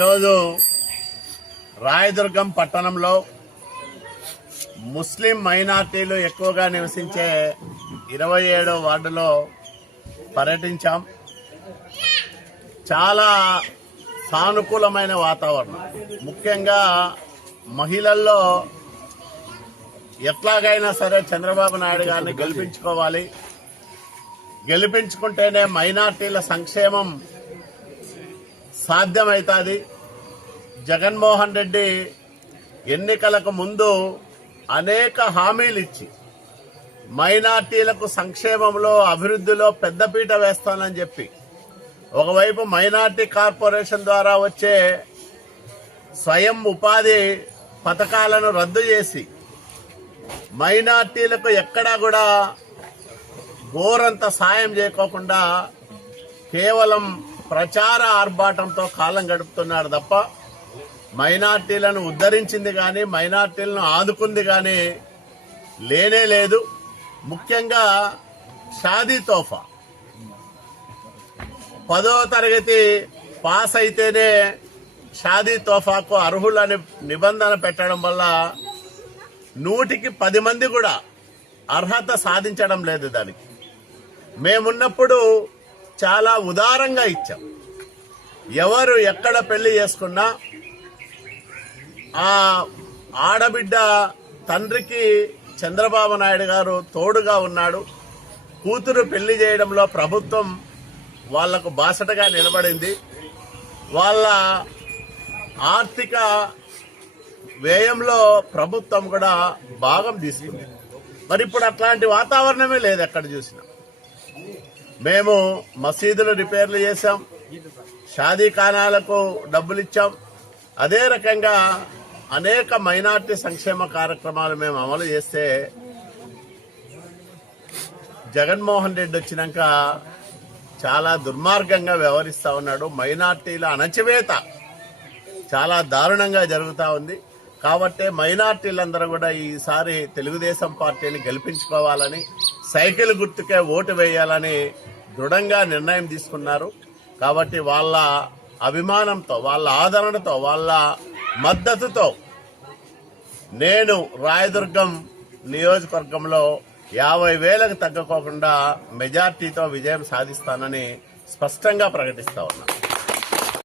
ఈరోజు రాయదుర్గం పట్టణంలో ముస్లిం మైనార్టీలు ఎక్కువగా నివసించే 27వ వార్డులో పర్యటించాం. చాలా సానుకూలమైన వాతావరణం, ముఖ్యంగా మహిళల్లో ఎట్లాగైనా సరే చంద్రబాబు నాయుడు గారిని గెలిపించుకోవాలి, గెలిపించుకుంటేనే మైనార్టీల సంక్షేమం సాధ్యమవుతుంది. జగన్మోహన్ రెడ్డి ఎన్నికలకు ముందు అనేక హామీలు ఇచ్చి మైనార్టీలకు సంక్షేమంలో అభివృద్ధిలో పెద్దపీట వేస్తానని చెప్పి ఒకవైపు మైనార్టీ కార్పొరేషన్ ద్వారా వచ్చే స్వయం ఉపాధి పథకాలను రద్దు చేసి మైనార్టీలకు ఎక్కడా కూడా గోరంత సాయం చేయకోకుండా కేవలం ప్రచార ఆర్భాటంతో కాలం గడుపుతున్నాడు తప్ప మైనార్టీలను ఉద్ధరించింది కానీ మైనార్టీలను ఆదుకుంది కానీ లేనే లేదు. ముఖ్యంగా షాదీ తోఫా 10వ తరగతి పాస్ అయితేనే షాదీ తోఫాకు అర్హులని నిబంధన పెట్టడం వల్ల 100కి 10 మంది కూడా అర్హత సాధించడం లేదు. దానికి మేమున్నప్పుడు చాలా ఉదారంగా ఇచ్చాం. ఎవరు ఎక్కడ పెళ్లి చేసుకున్నా ఆ ఆడబిడ్డ తండ్రికి చంద్రబాబు నాయుడు గారు తోడుగా ఉన్నాడు. కూతురు పెళ్లి చేయడంలో ప్రభుత్వం వాళ్లకు బాసటగా నిలబడింది. వాళ్ళ ఆర్థిక వ్యయంలో ప్రభుత్వం కూడా భాగం తీసుకుంది. మరి ఇప్పుడు అట్లాంటి వాతావరణమే లేదు ఎక్కడ చూసినా. మేము మసీదులు రిపేర్లు చేశాం, షాదీ ఖానాలకు డబ్బులు ఇచ్చాం. అదే రకంగా అనేక మైనార్టీ సంక్షేమ కార్యక్రమాలు మేము అమలు చేస్తే జగన్మోహన్ రెడ్డి వచ్చినాక చాలా దుర్మార్గంగా వ్యవహరిస్తా ఉన్నాడు. మైనార్టీల అణచివేత చాలా దారుణంగా జరుగుతూ ఉంది. కాబట్టి మైనార్టీలందరూ కూడా ఈసారి తెలుగుదేశం పార్టీని గెలిపించుకోవాలని, సైకిల్ గుర్తుకే ఓటు వేయాలని దృఢంగా నిర్ణయం తీసుకున్నారు. కాబట్టి వాళ్ళ అభిమానంతో, వాళ్ళ ఆదరణతో, వాళ్ళ మద్దతుతో నేను రాయదుర్గం నియోజకవర్గంలో 50,000కు తగ్గకోకుండా మెజార్టీతో విజయం సాధిస్తానని స్పష్టంగా ప్రకటిస్తా ఉన్నా.